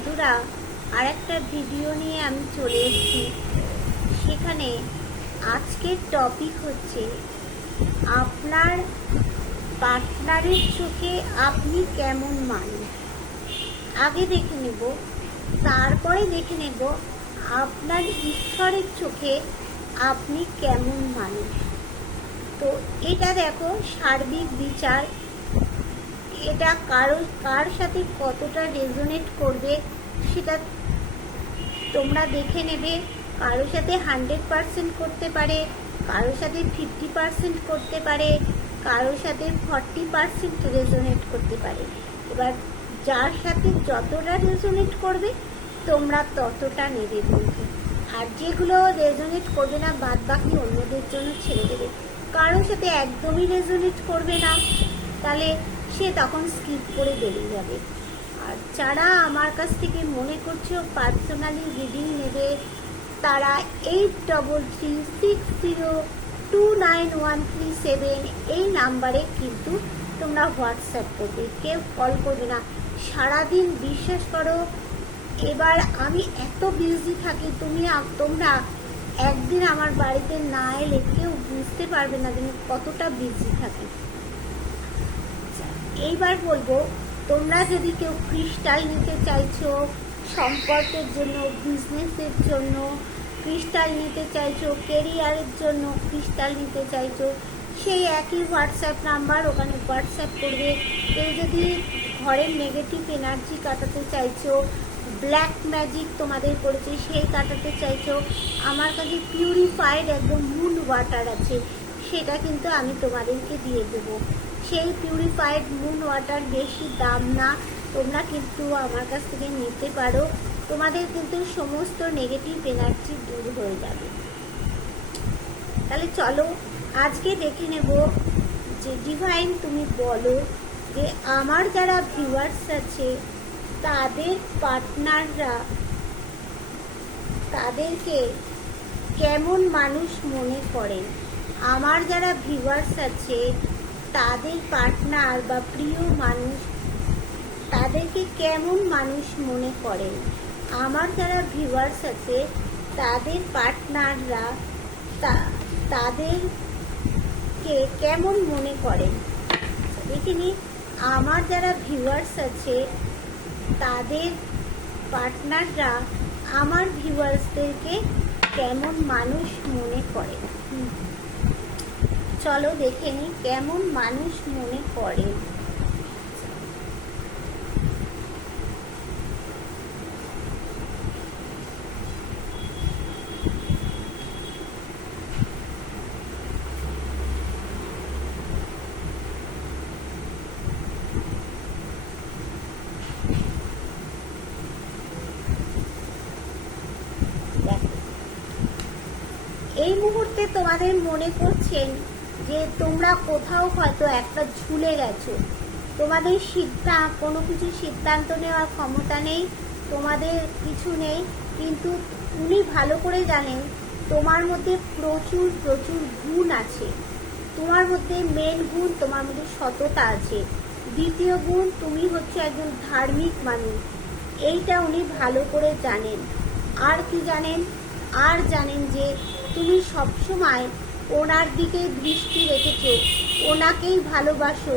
বন্ধুরা, আর একটা ভিডিও নিয়ে আমি চলে এসেছি। সেখানে আজকের টপিক হচ্ছে আপনার পার্টনারের চোখে আপনি কেমন মানুষ। আগে দেখে নেব, তারপরে দেখে নেব আপনার ঈশ্বরের চোখে আপনি কেমন মানুষ। তো এটা দেখো সার্বিক বিচার, এটা কার সাথে কতটা রেজোনেট করবে সেটা তোমরা দেখে নেবে। কারোর সাথে 100% করতে পারে, কারোর সাথে 50% করতে পারে, কারোর সাথে 40% রেজোনেট করতে পারে। এবার যার সাথে যতটা রেজোনেট করবে তোমরা ততটা নেবে বন্ধু। আর যেগুলো রেজোনেট করবে না বাদ বাকি অন্যদের জন্য ছেড়ে দেবে। কারোর সাথে একদমই রেজোনেট করবে না, তাহলে সে তখন স্কিপ করে বেরিয়ে যাবে। আর যারা আমার কাছ থেকে মনে করছো পার্সোনালি রিডিং নেবে, তারা 8360291337 এই নাম্বারে কিন্তু তোমরা হোয়াটসঅ্যাপ করবে, কেউ কল করবে না। সারাদিন বিশ্বাস করো, এবার আমি এত বিজি থাকি, তোমরা একদিন আমার বাড়িতে না এলে কেউ বুঝতে পারবে না যে কতটা বিজি থাকি। এইবার বলবো, তোমরা যদি কেউ ক্রিস্টাল নিতে চাইছো সম্পর্কের জন্য, বিজনেসের জন্য ক্রিস্টাল নিতে চাইছো, কেরিয়ারের জন্য ক্রিস্টাল নিতে চাইছো, সেই একই হোয়াটসঅ্যাপ নাম্বার, ওখানে হোয়াটসঅ্যাপ করবে। কেউ যদি ঘরের নেগেটিভ এনার্জি কাটাতে চাইছো, ব্ল্যাক ম্যাজিক তোমাদের করেছে সেই কাটাতে চাইছো, আমার কাছে পিউরিফাইড একদম মুন ওয়াটার আছে, সেটা কিন্তু আমি তোমাদেরকে দিয়ে দেবো। সেই পিউরিফাইড মুন ওয়াটার বেশি দাম না, তোমরা কিন্তু আমার কাছ থেকে নিতে পারো। তোমাদের কিন্তু সমস্ত নেগেটিভ এনার্জি দূর হয়ে যাবে। তাহলে চলো আজকে দেখে নেব যে ডিভাইন তুমি বলো যে আমার যারা ভিউয়ার্স আছে তাদের পার্টনাররা তাদেরকে কেমন মানুষ মনে করেন। আমার যারা ভিউয়ার্স আছে তাদের পার্টনার বা প্রিয় মানুষ তাদেরকে কেমন মানুষ মনে করেন। আমার যারা ভিউয়ার্স আছে তাদের পার্টনাররা তাদেরকে কেমন মনে করেন। দেখিনি আমার যারা ভিউয়ার্স আছে তাদের পার্টনাররা আমার ভিউয়ার্সদেরকে কেমন মানুষ মনে করেন। চলো দেখে নিই কেমন মানুষ মনে করেন। এই মুহূর্তে তোমাদের মনে করছেন যে তোমরা কোথাও হয়তো একটা ঝুলে গেছো, তোমাদের কোনো কিছু সিদ্ধান্ত নেওয়ার ক্ষমতা নেই, তোমাদের কিছু নেই। কিন্তু উনি ভালো করে জানেন তোমার মধ্যে প্রচুর প্রচুর গুণ আছে। তোমার মধ্যে মেন গুণ, তোমার মধ্যে সততা আছে। দ্বিতীয় গুণ, তুমি হচ্ছে একজন ধার্মিক মানুষ, এইটা উনি ভালো করে জানেন। আর কি জানেন? আর জানেন যে তুমি সবসময় ওনার দিকে দৃষ্টি রেখেছো, ওনাকেই ভালোবাসো।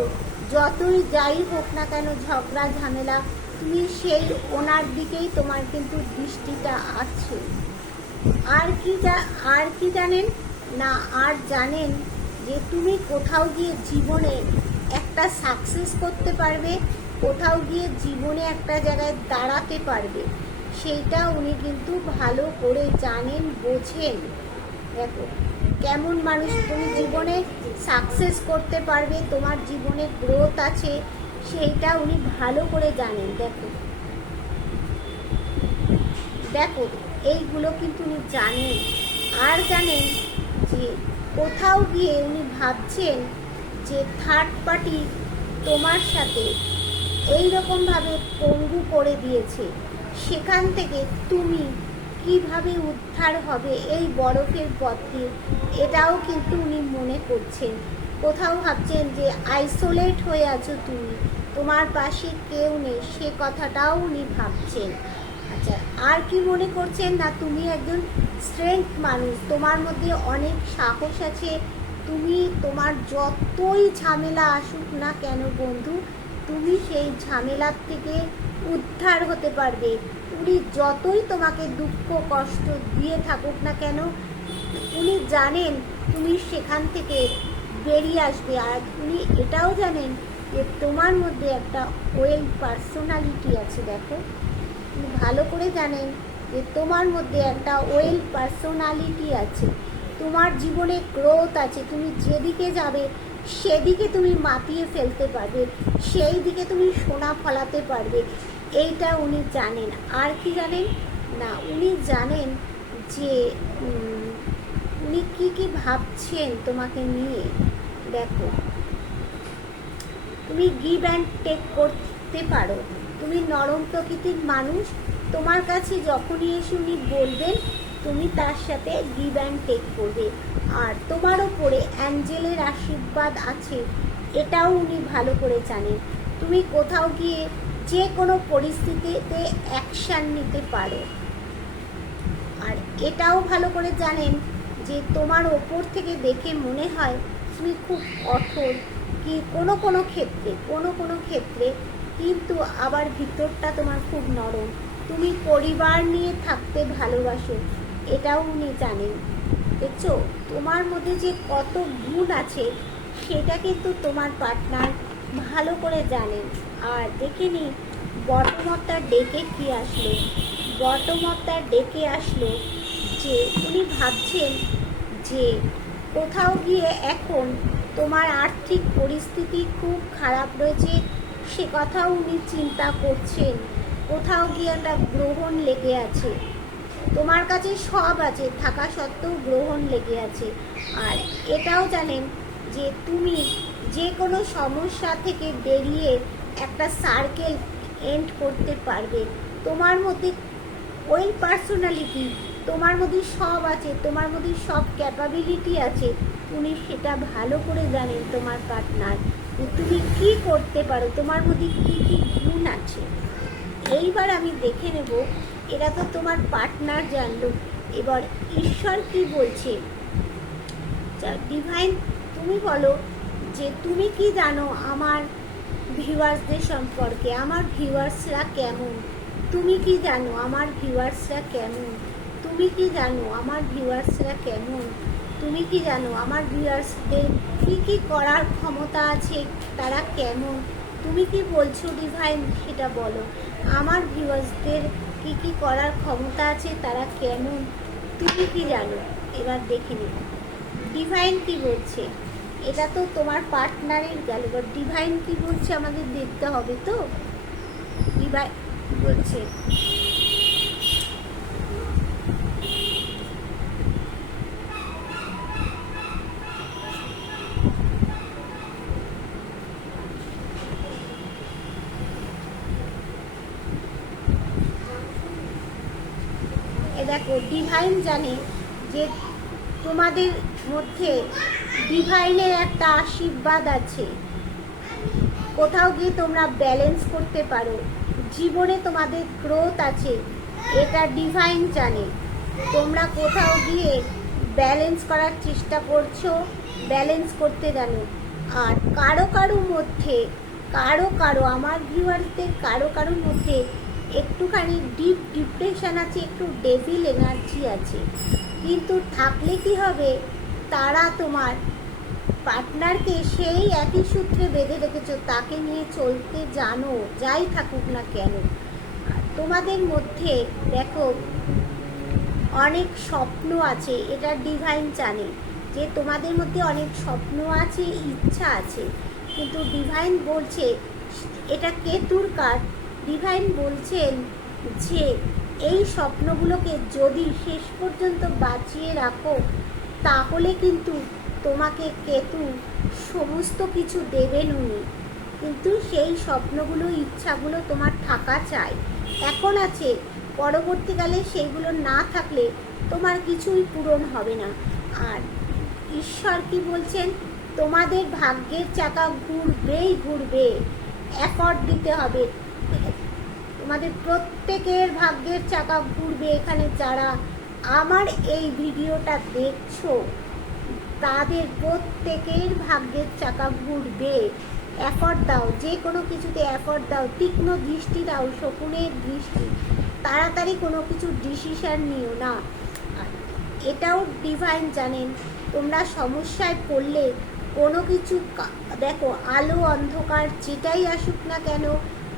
যতই যাই হোক না কেন ঝগড়া ঝামেলা, তুমি সেই ওনার দিকেই তোমার কিন্তু দৃষ্টিটা আছে। আর কি জানেন না? আর জানেন যে তুমি কোথাও গিয়ে জীবনে একটা সাকসেস করতে পারবে, কোথাও গিয়ে জীবনে একটা জায়গায় দাঁড়াতে পারবে, সেইটা উনি কিন্তু ভালো করে জানেন, বোঝেন। দেখো কেমন মানুষ, তুমি জীবনে সাকসেস করতে পারবে, তোমার জীবনে গ্রোথ আছে, সেইটা উনি ভালো করে জানেন। দেখো দেখো এইগুলো কিন্তু উনি জানেন। আর জানেন যে কোথাও গিয়ে উনি ভাবছেন যে থার্ড পার্টি তোমার সাথে এইরকমভাবে পঙ্গু করে দিয়েছে, সেখান থেকে তুমি কিভাবে উদ্ধার হবে এই বরফের পথ দিয়ে, এটাও কিন্তু উনি মনে করছেন। কোথাও ভাবছেন যে আইসোলেট হয়ে আছো তুমি, তোমার পাশে কেউ নেই সে কথাটাও উনি ভাবছেন। আচ্ছা, আর কি মনে করছেন না তুমি একজন স্ট্রেংথ মানুষ, তোমার মধ্যে অনেক সাহস আছে, তুমি তোমার যতই ঝামেলা আসুক না কেন বন্ধু, তুমি সেই ঝামেলার থেকে উদ্ধার হতে পারবে। উনি যতই তোমাকে দুঃখ কষ্ট দিয়ে থাকুক না কেন, উনি জানেন তুমি সেখান থেকে বেরিয়ে আসবে। আর উনি এটাও জানেন যে তোমার মধ্যে একটা ওয়েল পার্সোনালিটি আছে। দেখো, উনি ভালো করে জানেন যে তোমার মধ্যে একটা ওয়েল পার্সোনালিটি আছে, তোমার জীবনে গ্রোথ আছে, তুমি যেদিকে যাবে সেদিকে তুমি মাতিয়ে ফেলতে পারবে, সেই দিকে তুমি সোনা ফলাতে পারবে, এইটা উনি জানেন। আর কি জানেন না, উনি জানেন যে উনি কি কি ভাবছেন তোমাকে নিয়ে। দেখো, তুমি গিভ অ্যান্ড টেক করতে পারো, তুমি নরম প্রকৃতির মানুষ, তোমার কাছে যখনই এসে উনি বলবেন তুমি তার সাথে গিভ অ্যান্ড টেক করবে। আর তোমার ওপরে অ্যাঞ্জেলের আশীর্বাদ আছে, এটাও উনি ভালো করে জানেন। তুমি কোথাও গিয়ে যে কোনো পরিস্থিতিতে অ্যাকশান নিতে পারো। আর এটাও ভালো করে জানেন যে তোমার ওপর থেকে দেখে মনে হয় তুমি খুব কঠোর, কি কোনো কোনো ক্ষেত্রে কিন্তু আবার ভিতরটা তোমার খুব নরম, তুমি পরিবার নিয়ে থাকতে ভালোবাসো, এটাও উনি জানেন। দেখছো, তোমার মধ্যে যে কত গুণ আছে সেটা কিন্তু তোমার পার্টনার ভালো করে জানেন। আর দেখে নি বটম অফ দ্য ডেকে কি আসলো, বটম অফ দ্য ডেকে আসলো যে উনি ভাবছেন যে কোথাও গিয়ে এখন তোমার আর্থিক পরিস্থিতি খুব খারাপ রয়েছে, সে কথাও উনি চিন্তা করছেন। কোথাও গিয়ে একটা গ্রহণ লেগে আছে, তোমার কাছে সব আছে থাকা সত্ত্বেও গ্রহণ লেগে আছে। আর এটাও জানেন যে তুমি যে কোনো সমস্যা থেকে বেরিয়ে একটা সার্কেল এন্ড করতে পারবে। তোমার মধ্যে ওয়েল পার্সোনালিটি, তোমার মধ্যে সব আছে, তোমার মধ্যে সব ক্যাপাবিলিটি আছে, উনি সেটা ভালো করে জানেন তোমার পার্টনার। তুমি কি করতে পারো, তোমার মধ্যে কী কী গুণ আছে। এইবার আমি দেখে নেব, এরা তো তোমার পার্টনার জানলো, এবার ঈশ্বর কি বলছে। ডিভাইন, তুমি বলো যে তুমি কি জানো আমার ভিউয়ার্সদের সম্পর্কে, আমার ভিউয়ার্সরা কেমন, তুমি কি জানো আমার ভিউয়ার্সরা কেমন, তুমি কি জানো আমার ভিউয়ার্সরা কেমন, তুমি কি জানো আমার ভিউয়ার্সদের কী কী করার ক্ষমতা আছে, তারা কেমন, তুমি কি বলছো ডিভাইন সেটা বলো। আমার ভিউয়ার্সদের কী কী করার ক্ষমতা আছে, তারা কেমন, তুমি কি জানো। এবার দেখে নিই ডিভাইন কি বলছে। এটা তো তোমার পার্টনারের গেল, এবার ডিভাইন কি বলছে আমাদের দেখতে হবে। তো ডিভাইন বলছে, দেখো ডিভাইন জানে যে তোমাদের মধ্যে ডিভাইনের একটা আশীর্বাদ আছে, কোথাও গিয়ে তোমরা ব্যালেন্স করতে পারো, জীবনে তোমাদের গ্রোথ আছে, এটা ডিভাইন জানে। তোমরা কোথাও গিয়ে ব্যালেন্স করার চেষ্টা করছো, ব্যালেন্স করতে জানো। আর কারো মধ্যে আমার ভিউয়ারদের কারোর মধ্যে একটুখানি ডিপ ডিপ্রেশন আছে, একটু ডেভিল এনার্জি আছে, কিন্তু থাকলে কি হবে, তারা তোমার পার্টনারকে সেই একই সূত্রে বেঁধে রেখেছো, তাকে নিয়ে চলতে জানো যাই থাকুক না কেন। তোমাদের মধ্যে দেখো অনেক স্বপ্ন আছে, এটা ডিভাইন জানে যে তোমাদের মধ্যে অনেক স্বপ্ন আছে, ইচ্ছা আছে, কিন্তু ডিভাইন বলছে এটা কেতুর কার্ড। ডিভাইন বলছেন যে এই স্বপ্নগুলোকে যদি শেষ পর্যন্ত বাঁচিয়ে রাখো তাহলে কিন্তু তোমাকে কেতু সমস্ত কিছু দেবেন উনি, কিন্তু সেই স্বপ্নগুলো ইচ্ছাগুলো তোমার থাকা চাই। এখন আছে, পরবর্তীকালে সেইগুলো না থাকলে তোমার কিছুই পূরণ হবে না। আর ঈশ্বর কি বলছেন, তোমাদের ভাগ্যের চাকা ঘুরবেই ঘুরবে, এফর্ট দিতে হবে। তোমাদের প্রত্যেকের ভাগ্যের চাকা ঘুরবে। এখানে যারা আমার এই ভিডিওটা দেখছো তাদের প্রত্যেকের ভাগ্যের চাকা ঘুরবে। এফর্ট দাও, যে কোনো কিছুতে এফর্ট দাও, তীক্ষ্ণ দৃষ্টি দাও, শকুনের দৃষ্টি। তাড়াতাড়ি কোনো কিছু ডিসিশন নিও না। এটাও ডিভাইন জানেন, তোমরা সমস্যায় পড়লে কোনো কিছু দেখো, আলো অন্ধকার যেটাই আসুক না কেন,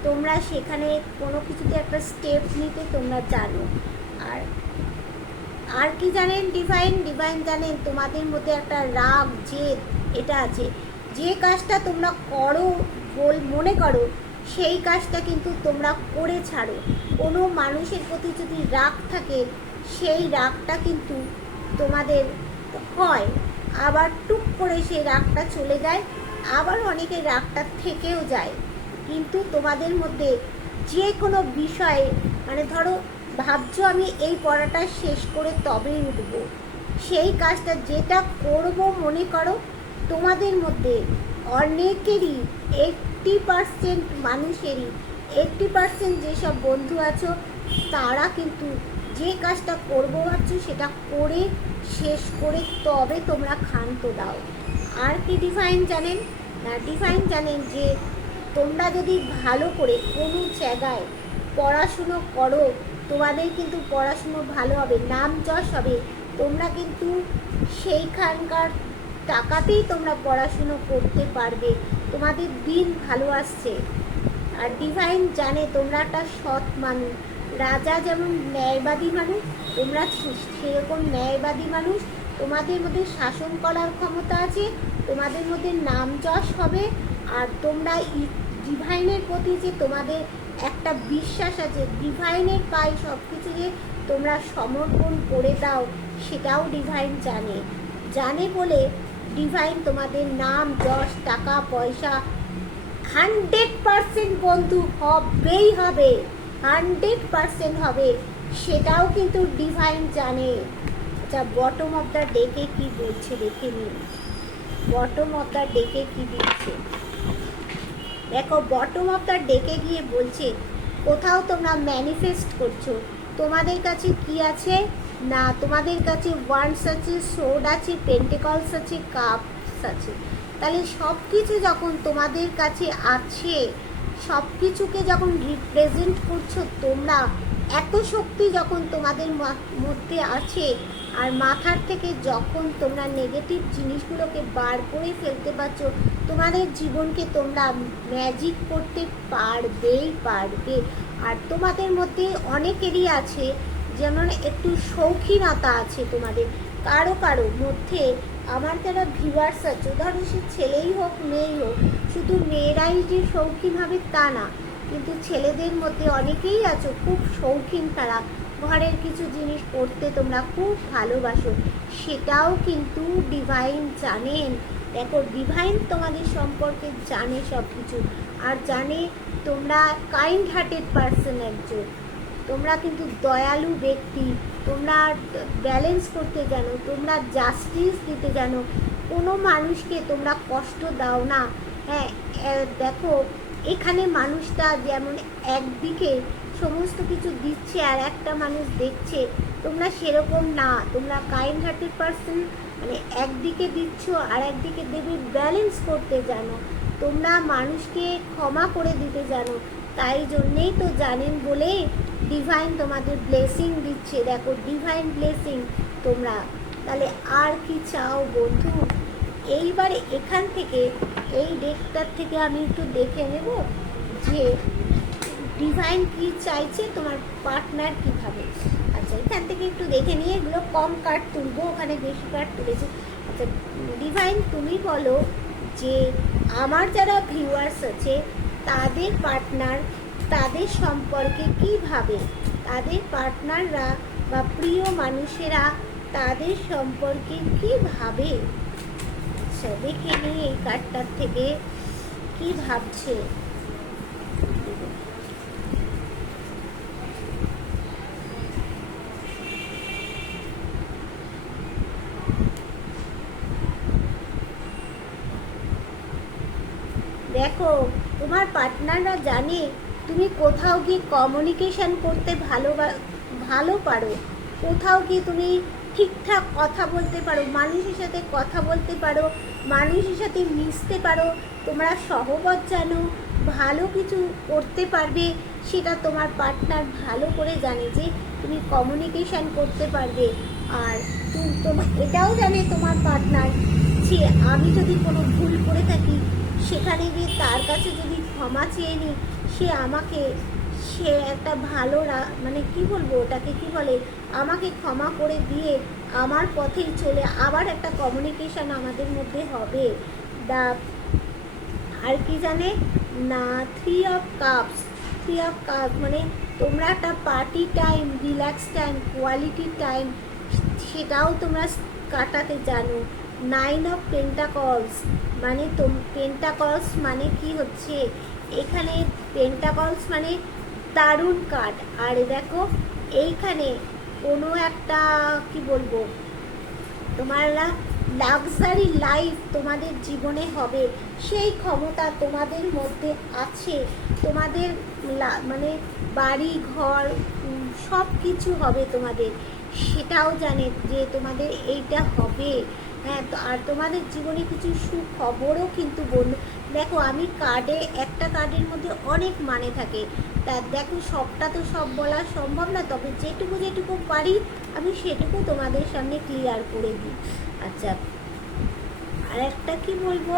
তোমরা সেখানে কোনো কিছুতে একটা স্টেপ নিতে তোমরা জানো। আর কি জানেন ডিভাইন জানেন তোমাদের মধ্যে একটা রাগ জেদ এটা আছে। যে কাজটা তোমরা করো মনে করো সেই কাজটা কিন্তু তোমরা করে ছাড়ো। কোনো মানুষের প্রতি যদি রাগ থাকে সেই রাগটা কিন্তু তোমাদের হয়, আবার টুক করে সেই রাগটা চলে যায়, আবার অনেকের রাগটা থেকেও যায়। কিন্তু তোমাদের মধ্যে যে কোনো বিষয়ে মানে ধরো ভাবছো আমি এই পড়াটা শেষ করে তবেই উঠব, সেই কাজটা যেটা করব মনে করো তোমাদের মধ্যে অনেকেরই 80% মানুষেরই 80% যেসব বন্ধু আছো তারা কিন্তু যে কাজটা করবো ভাবছো সেটা করে শেষ করে তবে তোমরা ক্ষান্ত দাও। আর কি ডিভাইন জানেন না, ডিভাইন জানেন যে তোমরা যদি ভালো করে কোনো জায়গায় পড়াশুনো করো তোমাদের কিন্তু পড়াশুনো ভালো হবে, নাম যশ হবে, তোমরা কিন্তু সেইখানকার টাকাতেই তোমরা পড়াশুনো করতে পারবে, তোমাদের দিন ভালো আসছে। আর ডিভাইন জানে তোমরা একটা সৎ মানুষ, রাজা যেমন ন্যায়বাদী মানুষ তোমরা সেরকম ন্যায়বাদী মানুষ, তোমাদের মধ্যে শাসন করার ক্ষমতা আছে, তোমাদের মধ্যে নাম যশ হবে। আর তোমরা ডিভাইনের প্রতি যে তোমাদের একটা বিশ্বাস আছে, ডিভাইনের পায়ে সব কিছু যে তোমরা সমর্পণ করে দাও সেটাও ডিভাইন জানে বলে ডিভাইন তোমাদের নাম যশ টাকা পয়সা 100% বন্ধু হবেই হবে, 100% হবে, সেটাও কিন্তু ডিভাইন জানে। আচ্ছা বটম অফ দ্য ডেকে কি বলছে দেখে নিন, বটম অফ দ্য ডেকে কি দিচ্ছে দেখো। বটম অফ দ্য ডেকে গিয়ে বলছে কোথাও তোমরা ম্যানিফেস্ট করছো, তোমাদের কাছে কি আছে না, তোমাদের কাছে ওয়ান্ডস আছে, সোর্ড আছে, পেন্টিকলস আছে, কাপস আছে। তাহলে সব কিছু যখন তোমাদের কাছে আছে, সব কিছুকে যখন রিপ্রেজেন্ট করছো তোমরা, এত শক্তি যখন তোমাদের মধ্যে আছে, আর মাথার থেকে যখন তোমরা নেগেটিভ জিনিসগুলোকে বার করে ফেলতে পারছো, তোমাদের জীবনকে তোমরা ম্যাজিক করতে পারবে। আর তোমাদের মধ্যে অনেকেরই আছে যেমন একটু শৌখিনতা আছে তোমাদের কারো মধ্যে। আমার যারা ভিউয়ার্স আছে ধরো সে ছেলেই হোক মেয়েই হোক, শুধু মেয়েরাই যে শৌখিন হবে তা না, কিন্তু ছেলেদের মধ্যে অনেকেই আছো খুব শৌখিন, তারা ঘরের কিছু জিনিস করতে তোমরা খুব ভালোবাসো, সেটাও কিন্তু ডিভাইন জানেন। দেখো ডিভাইন তোমাদের সম্পর্কে জানে সব কিছু, আর জানে তোমরা কাইন্ড হার্টেড পারসন একজন, তোমরা কিন্তু দয়ালু ব্যক্তি, তোমরা ব্যালেন্স করতে জানো, তোমরা জাস্টিস দিতে জানো, কোনো মানুষকে তোমরা কষ্ট দাও না। হ্যাঁ দেখো এখানে মানুষটা যেমন একদিকে সমস্ত কিছু দিচ্ছে আর একটা মানুষ দেখছে, তোমরা সেরকম না, তোমরা কাইন্ড হার্টেড পারসন, মানে একদিকে দিচ্ছ আর একদিকে দেবে, ব্যালেন্স করতে জানো, তোমরা মানুষকে ক্ষমা করে দিতে জানো, তাই জন্যেই তো জানেন বলে ডিভাইন তোমাদের ব্লেসিং দিচ্ছে। দেখো ডিভাইন ব্লেসিং তোমরা, তাহলে আর কি চাও বন্ধু। এইবারে এখান থেকে এই ডেকটার থেকে আমি একটু দেখে নেব যে ডিভাইন কি চাইছে, তোমার পার্টনার কীভাবে। আচ্ছা এখান থেকে একটু দেখে নিয়ে এগুলো কম কার্ড তুলবো, ওখানে বেশি কার্ড তুলেছি। আচ্ছা ডিভাইন তুমি বলো যে আমার যারা ভিউয়ার্স আছে তাদের পার্টনার, তাদের সম্পর্কে কীভাবে, তাদের পার্টনাররা বা প্রিয় মানুষেরা তাদের সম্পর্কে কীভাবে, আচ্ছা দেখে নিই এই কার্ডটার থেকে কি ভাবছে। দেখো তোমার পার্টনাররা জানে তুমি কোথাও গিয়ে কমিউনিকেশন করতে ভালো পারো, কোথাও গিয়ে তুমি ঠিকঠাক কথা বলতে পারো, মানুষের সাথে কথা বলতে পারো, মানুষের সাথে মিশতে পারো, তোমরা সহবত জানো, ভালো কিছু করতে পারবে, সেটা তোমার পার্টনার ভালো করে জানে যে তুমি কমিউনিকেশন করতে পারবে। আর তোমার এটাও জানে তোমার পার্টনার যে আমি যদি কোনো ভুল করে থাকি সেখানে গিয়ে তার কাছে যদি ক্ষমা চেয়ে নিই, সে একটা ভালো মানে কি বলবো ওটাকে কি বলে, আমাকে ক্ষমা করে দিয়ে আমার পথেই চলে আবার একটা কমিউনিকেশন আমাদের মধ্যে হবে। আর কি জানে না, 3 অফ কাপ মানে তোমরা একটা party time, relax time, quality time সেটাও তোমরা কাটাতে জানো। 9 অফ পেন্টাকলস মানে পেন্টাকলস মানে কি হচ্ছে এখানে, পেন্টাকলস মানে দারুণ কার্ড। আর দেখো এইখানে কোনো একটা কি বলবো, তোমরা লাক্সারি লাইফ তোমাদের জীবনে হবে, সেই ক্ষমতা তোমাদের মধ্যে আছে। তোমাদের মানে বাড়ি ঘর সব কিছু হবে তোমাদের, সেটাও জানে যে তোমাদের এইটা হবে। হ্যাঁ, আর তোমাদের জীবনে কিছু সুখবরও কিন্তু বন্ধু দেখো, আমি একটা কার্ডের মধ্যে অনেক মানে থাকে, তা দেখো সবটা তো সব বলা সম্ভব না, তবে যেটুকু পারি আমি সেটুকু তোমাদের সামনে ক্লিয়ার করে দিই। আচ্ছা, আর একটা কি বলবো,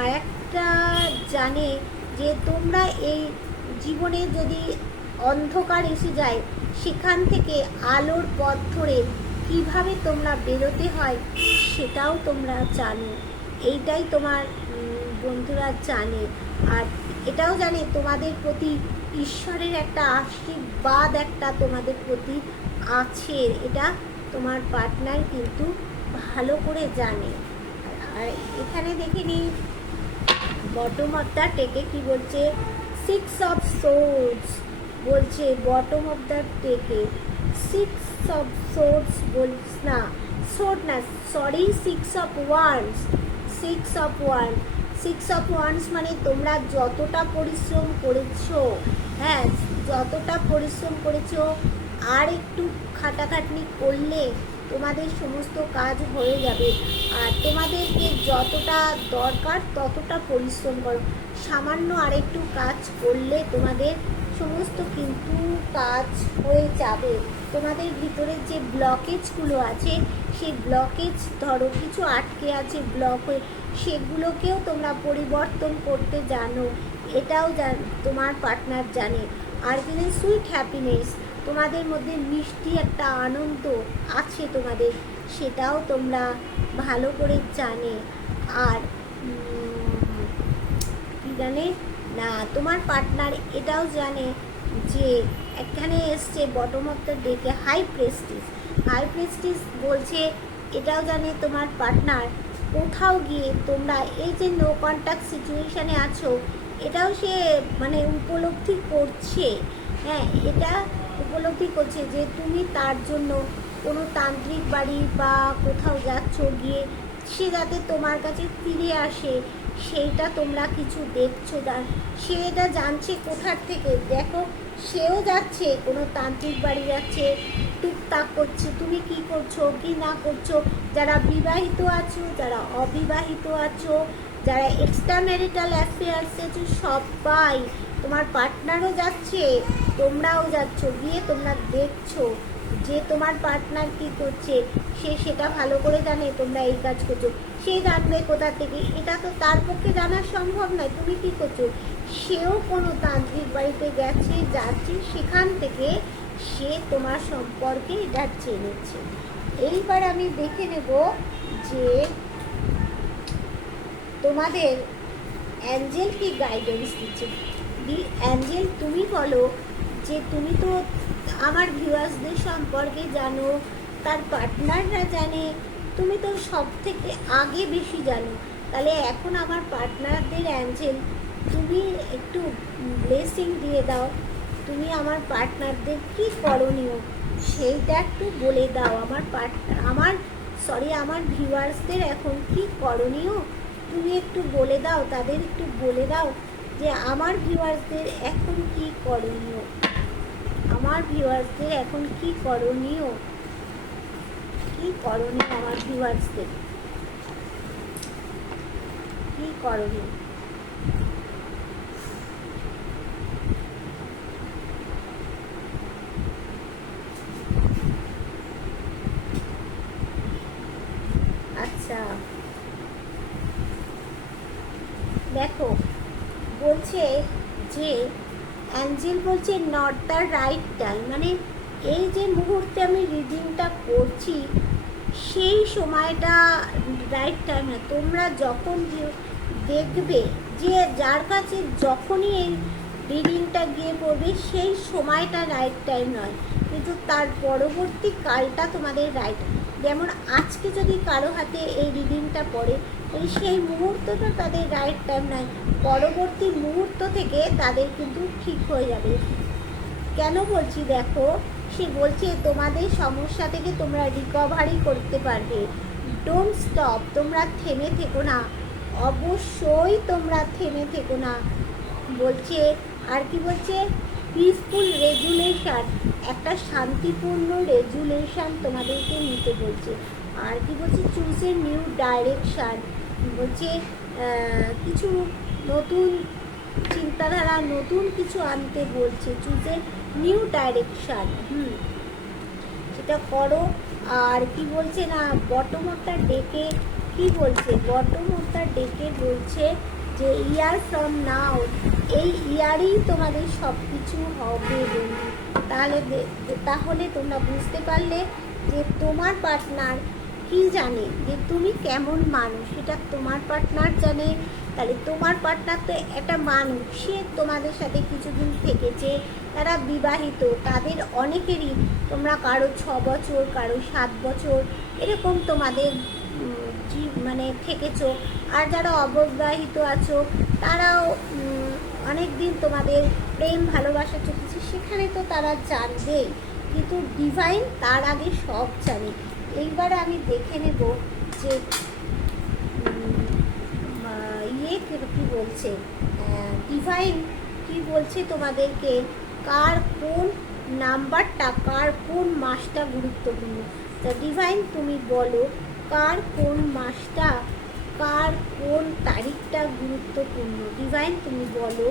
আর একটা জানে যে তোমরা এই জীবনে যদি অন্ধকার এসে যায় সেখান থেকে আলোর পথ ধরে কিভাবে তোমরা বেরোতে হয় সেটাও তোমরা জানো, এইটাই তোমার বন্ধুরা জানে। আর এটাও জানে তোমাদের প্রতি ঈশ্বরের একটা আশীর্বাদ একটা তোমাদের প্রতি আছে, এটা তোমার পার্টনার কিন্তু ভালো করে জানে। আর এখানে দেখিনি বটম অফ দ্য টেকে কি বলছে, 6 অফ সোর্ডস বলছে বটম অফ দ্য টেকে, 6 অফ সোর্ডস বলছ না, সোর্ড না sorry 6 of wands, 6 of wand, 6 of wands মানে তোমরা যতটা পরিশ্রম করেছো, হ্যাঁ যতটা পরিশ্রম করেছো আর একটু খাটাখাটনি করলে তোমাদের সমস্ত কাজ হয়ে যাবে। আর তোমাদেরকে যতটা দরকার ততটা পরিশ্রম করো, সামান্য আরেকটু কাজ করলে তোমাদের সমস্ত কিন্তু কাজ হয়ে যাবে। তোমাদের ভিতরে যে ব্লকেজগুলো আছে সেই ব্লকেজ ধরো কিছু আটকে আছে ব্লক হয়ে, সেগুলোকেও তোমরা পরিবর্তন করতে জানো, এটাও তোমার পার্টনার জানে। আর কিন্তু সুইট হ্যাপিনেস, তোমাদের মধ্যে মিষ্টি একটা আনন্দ আছে তোমাদের, সেটাও তোমরা ভালো করে জানে। আর কি জানে না, তোমার পার্টনার এটাও জানে যে এখানে এসছে বটম অফ দ্য ডেকে হাই প্রেস্টিজ বলছে, এটাও জানে তোমার পার্টনার কোথাও গিয়ে তোমরা এই যে নো কন্ট্যাক্ট সিচুয়েশানে আছো এটাও সে মানে উপলব্ধি করছে। হ্যাঁ, এটা উপলব্ধি করছে যে তুমি তার জন্য কোনো তান্ত্রিক বাড়ি বা কোথাও যাচ্ছ গিয়ে সে যাতে তোমার কাছে ফিরে আসে সেইটা তোমরা কিছু দেখছো, সে এটা জানছে কোথার থেকে। দেখো সেও যাচ্ছে কোনো তান্ত্রিক বাড়ি যাচ্ছে, টুকটাক করছে, তুমি কি করছো কি না করছো, যারা বিবাহিত আছো যারা অবিবাহিত আছো যারা এক্সট্রা ম্যারিটাল অ্যাফেয়ার্সে আছো সবাই, তোমার পার্টনারও যাচ্ছে তোমরাও যাচ্ছ, গিয়ে তোমরা দেখছো যে তোমার পার্টনার কি করছে, সে সেটা ভালো করে জানে তোমরা এই কাজ করছো, সে জানবে কোথা থেকে, এটা তো তার পক্ষে জানা সম্ভব নয় তুমি কি করছো। সেও কোনো তান্ত্রিক বাড়িতে যাচ্ছে, সেখান থেকে সে তোমার সম্পর্কে এটা জেনেছে। এইবার আমি দেখে নেব যে তোমাদের অ্যাঞ্জেল কি গাইডেন্স দিচ্ছে। অ্যাঞ্জেল তুমি বলো যে তুমি তো আমার ভিউয়ার্সদের সম্পর্কে জানো, তার পার্টনাররা জানে, তুমি তো সব থেকে আগে বেশি জানো, তাহলে এখন আমার পার্টনারদের অ্যাঞ্জেল তুমি একটু ব্লেসিং দিয়ে দাও, তুমি আমার পার্টনারদের কি করণীয় সেইটা একটু বলে দাও। আমার ভিউয়ার্সদের এখন কি করণীয় তুমি একটু বলে দাও, তাদের একটু বলে দাও যে আমার ভিউয়ার্সদের এখন কি করণীয়, আমার ভিউয়ার্সদের এখন কি করণীয়, কি করণীয় আমার ভিউয়ার্সদের কি করণীয়। আচ্ছা দেখো, বলছে যে অ্যাঞ্জেল বলছে নট দ্য রাইট টাইম, মানে এই যে মুহূর্তে আমি রিডিংটা করছি সেই সময়টা রাইট টাইম না। তোমরা যখন দেখবে যে যার কাছে যখনই এই রিডিংটা গিয়ে পড়বে সেই সময়টা রাইট টাইম নয়, কিন্তু তার পরবর্তী কালটা তোমাদের রাইট। যেমন আজকে যদি কারো হাতে এই রিডিংটা পড়ে সেই মুহূর্তটা তাদের রাইট টাইম নয়, পরবর্তী মুহূর্ত থেকে তাদের কিন্তু ঠিক হয়ে যাবে। কেন বলছি দেখো, সে বলছে তোমাদের সমস্যা থেকে তোমরা রিকভারি করতে পারবে। ডোন্ট স্টপ, তোমরা থেমে থেকো না, অবশ্যই তোমরা থেমে থেকো না। বলছে আর কি বলছে, পিসফুল রেজুলেশন, একটা শান্তিপূর্ণ রেজুলেশন তোমাদেরকে নিতে বলছে। আর কি বলছে, চুজ এ নিউ ডাইরেকশান, বলছে কিছু নতুন চিন্তাধারা, নতুন কিছু আনতে বলছে। চুজ এ নিউ ডাইরেকশান, সেটা করো। আর কি বলছে না, বটম অফ দ্য ডেকে কি বলছে, বটম অফ দ্য ডেকে বলছে যে ইয়ার ফ্রম নাও, এই ইয়ারেই তোমাদের সব কিছু হবে বন্ধু। তাহলে তোমরা বুঝতে পারলে যে তোমার পার্টনার কি জানে, যে তুমি কেমন মানুষ, সেটা তোমার পার্টনার জানে। তাহলে তোমার পার্টনার তো একটা মানুষ, সে তোমাদের সাথে কিছুদিন থেকেছে, তারা বিবাহিত, তাদের অনেকেরই তোমরা কারো 6 বছর, কারো 7 বছর এরকম তোমাদের মানে থেকেছো। আর যারা অবিবাহিত আছো তারাও অনেক দিন তোমাদের প্রেম ভালোবাসা চলছে, সেখানে তো তারা জানবেই, কিন্তু ডিভাইন তার আগে সব জানে। এইবার আমি দেখে নেব যে কি বলছে ডিভাইন, কি বলছে তোমাদেরকে, কার কোন নাম্বারটা, কার কোন মাসটা গুরুত্বপূর্ণ। তা ডিভাইন তুমি বলো, কার কোন মাসটা, কার কোন তারিখটা গুরুত্বপূর্ণ। ডিভাইন তুমি বলো,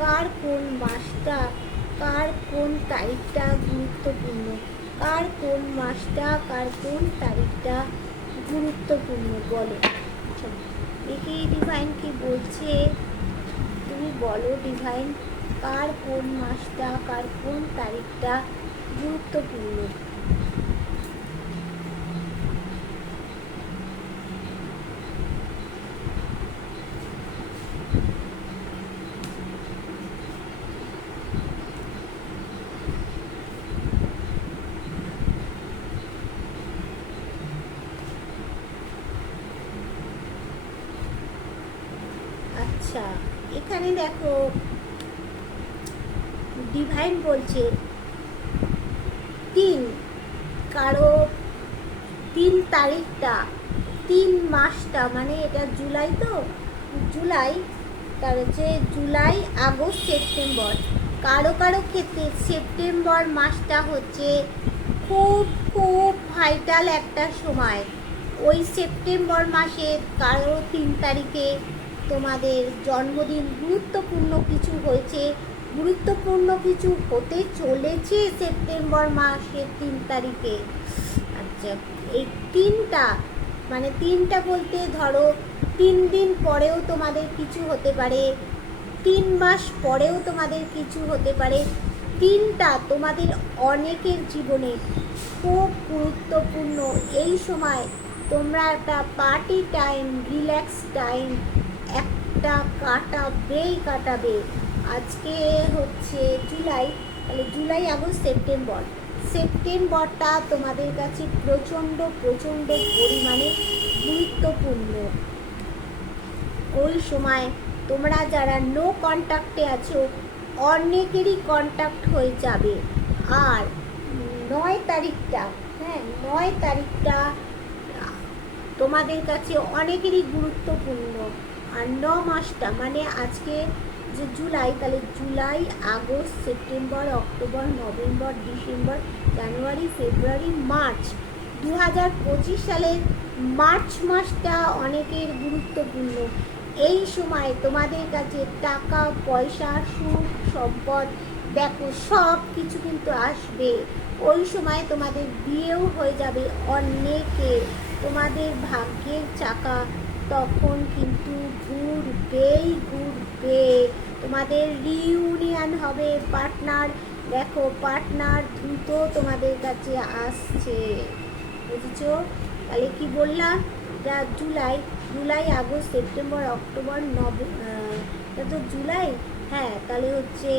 কার কোন মাসটা, কার কোন তারিখটা গুরুত্বপূর্ণ, কার কোন মাসটা, কার কোন তারিখটা গুরুত্বপূর্ণ বলো। দেখি ডিভাইন কি বলছে, তুমি বলো ডিভাইন, কার কোন মাসটা, কার কোন তারিখটা গুরুত্বপূর্ণ। আচ্ছা এখানে দেখো ডিভাইন বলছে 3, কারো 3 তারিখটা, 3 মাসটা, মানে এটা জুলাই, তো জুলাই, তার হচ্ছে জুলাই, আগস্ট, সেপ্টেম্বর। কারো কারো ক্ষেত্রে সেপ্টেম্বর মাসটা হচ্ছে খুব খুব ভাইটাল একটা সময়। ওই সেপ্টেম্বর মাসে কারো 3 তারিখে তোমাদের জন্মদিন, গুরুত্বপূর্ণ কিছু হয়েছে, গুরুত্বপূর্ণ কিছু হতে চলেছে সেপ্টেম্বর মাসের 3 তারিখে। আচ্ছা এই 3টা, মানে 3টা বলতে ধরো 3 দিন পরেও তোমাদের কিছু হতে পারে, 3 মাস পরেও তোমাদের কিছু হতে পারে। 3টা তোমাদের অনেকের জীবনে খুব গুরুত্বপূর্ণ। এই সময় তোমরা একটা পার্টি টাইম, রিল্যাক্স টাইম একটা কাটাবে। আজকে হচ্ছে জুলাই, তাহলে জুলাই, আগস্ট, সেপ্টেম্বর, সেপ্টেম্বরটা তোমাদের কাছে প্রচণ্ড প্রচণ্ড পরিমাণে গুরুত্বপূর্ণ। ওই সময় তোমরা যারা নো কন্ট্যাক্টে আছো অনেকেরই কন্ট্যাক্ট হয়ে যাবে। আর 9 তারিখটা, 9 তারিখটা তোমাদের কাছে অনেকেরই গুরুত্বপূর্ণ। আর 9 মাসটা, মানে আজকে যে জুলাই, তাহলে July, August, September, October, November, December, January, February, March. 2025 সালের মার্চ মাসটা অনেকের গুরুত্বপূর্ণ। এই সময় তোমাদের কাছে টাকা পয়সা, সুখ সম্পদ, দেখো সব কিছু কিন্তু আসবে। ওই সময় তোমাদের বিয়েও হয়ে যাবে অনেকে, তোমাদের ভাগ্যের চাকা তখন কিন্তু ঘুরবেই ঘুরবে। তোমাদের রিউনিয়ন হবে, পার্টনার, দেখো পার্টনার দ্রুত তোমাদের কাছে আসছে, বুঝেছো? তাহলে কি বললাম, যা July, July, August, September, October, এটা তো জুলাই, হ্যাঁ তাহলে হচ্ছে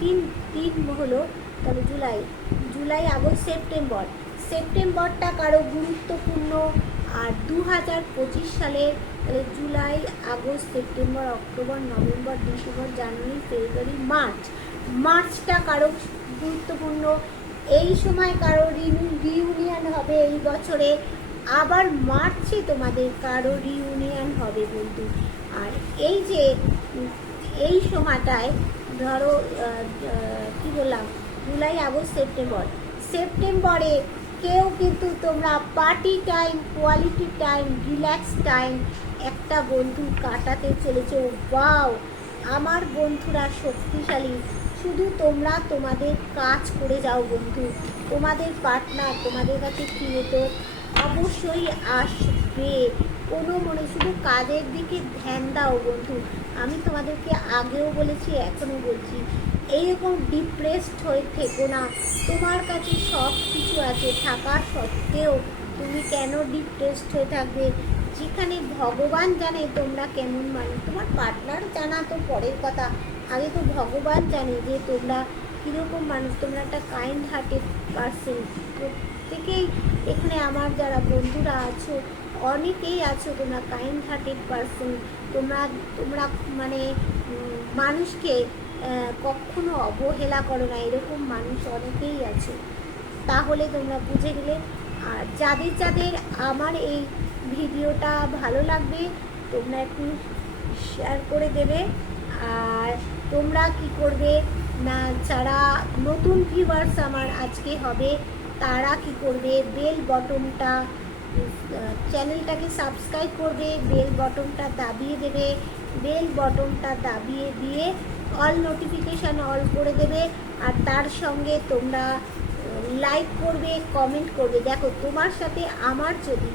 তিন তিন হলো, তাহলে জুলাই, জুলাই, আগস্ট, সেপ্টেম্বর, সেপ্টেম্বরটা কারো গুরুত্বপূর্ণ। আর 2025 সালের তাহলে July, August, September, October, November, December, January, February, March, মার্চটা কারো গুরুত্বপূর্ণ। এই সময় কারো রিউনিয়ন হবে এই বছরে, আবার মার্চে তোমাদের কারো রিউনিয়ন হবে বন্ধু। আর এই যে এই সময়টায় ধরো কি বললাম, জুলাই, আগস্ট, সেপ্টেম্বর, সেপ্টেম্বরে কেউ কিন্তু তোমরা party time, quality time, relax time একটা বন্ধু কাটাতে চলেছো। ওয়াও, আমার বন্ধুরা শক্তিশালী, শুধু তোমরা তোমাদের কাজ করে যাও বন্ধু, তোমাদের পার্টনার তোমাদের কাছে ফিরে অবশ্যই আসবে। কোনো মনে শুধু কাজের দিকে ধ্যান দাও বন্ধু। আমি তোমাদেরকে আগেও বলেছি, এখনও বলছি, এইরকম ডিপ্রেসড হয়ে থেকো না। তোমার কাছে সব কিছু আছে থাকা সত্ত্বেও তুমি কেন ডিপ্রেসড হয়ে থাকবে? যেখানে ভগবান জানে তোমরা কেমন মানুষ, তোমার পার্টনার জানা তো পরের কথা, আগে তো ভগবান জানে যে তোমরা কীরকম মানুষ। তোমরা একটা কাইন্ড হার্টেড পারসন, প্রত্যেকেই এখানে আমার যারা বন্ধুরা আছো অনেকেই আছো তোমরা কাইন্ড হার্টেড পারসন। তোমরা তোমরা মানে মানুষকে কখনো অবহেলা করো না, এরকম মানুষ অনেকেই আছে। তাহলে তোমরা বুঝে গেলে। আর যাদের যাদের আমার এই ভিডিওটা ভালো লাগবে তোমরা একটু শেয়ার করে দেবে। আর তোমরা কি করবে না, যারা নতুন ভিউয়ার্স আমার আজকে হবে তারা কি করবে, বেল বটনটা, চ্যানেলটাকে সাবস্ক্রাইব করবে, বেল বটনটা দাবিয়ে দেবে, বেল বটনটা দাবিয়ে দিয়ে অল নোটিফিকেশান অল করে দেবে। আর তার সঙ্গে তোমরা লাইক করবে, কমেন্ট করবে। দেখো তোমার সাথে আমার যদি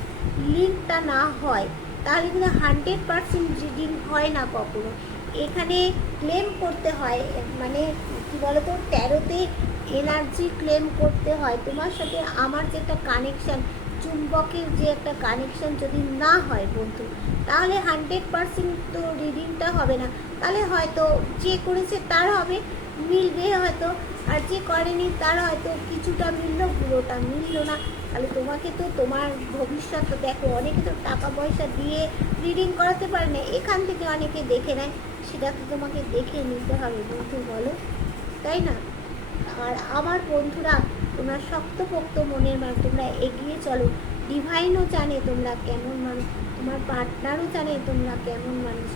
লিঙ্কটা না হয় তাহলে কিন্তু 100% রিডিং হয় না কখনো। এখানে ক্লেম করতে হয়, মানে কি বলতো, 13তে এনার্জি ক্লেম করতে হয়। তোমার সাথে আমার যে একটা কানেকশান, চুম্বকের যে একটা কানেকশান যদি না হয় বন্ধু, তাহলে 100% তো রিডিংটা হবে না। তাহলে হয়তো যে করেছে তার হবে, মিলবে হয়তো, আর যে করেনি তার হয়তো কিছুটা মিললো, পুরোটা মিললো না। তাহলে তোমাকে তো তোমার ভবিষ্যৎ তো দেখো, অনেকে তো টাকা পয়সা দিয়ে রিডিং করাতে পারে না, এখান থেকে অনেকে দেখে নেয়, সেটা তো তোমাকে দেখে নিতে হবে বন্ধু, বলো, তাই না? আর আমার বন্ধুরা তোমরা শক্তপোক্ত মনের মানুষ, তোমরা এগিয়ে চলো। ডিভাইনও জানে তোমরা কেমন মানুষ, তোমার পার্টনারও জানে তোমরা কেমন মানুষ।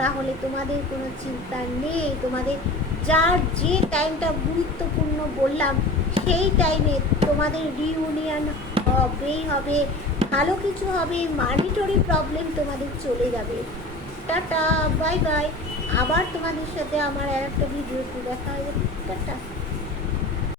তাহলে তোমাদের কোনো চিন্তা নেই। তোমাদের যার যে টাইমটা গুরুত্বপূর্ণ বললাম সেই টাইমে তোমাদের রিউনিয়ন হবেই হবে, ভালো কিছু হবে, মানিটারি প্রবলেম তোমাদের চলে যাবে। Tata, bye bye. আবার তোমাদের সাথে আমার আর একটা ভিডিওতে দেখা হবে। টাটা।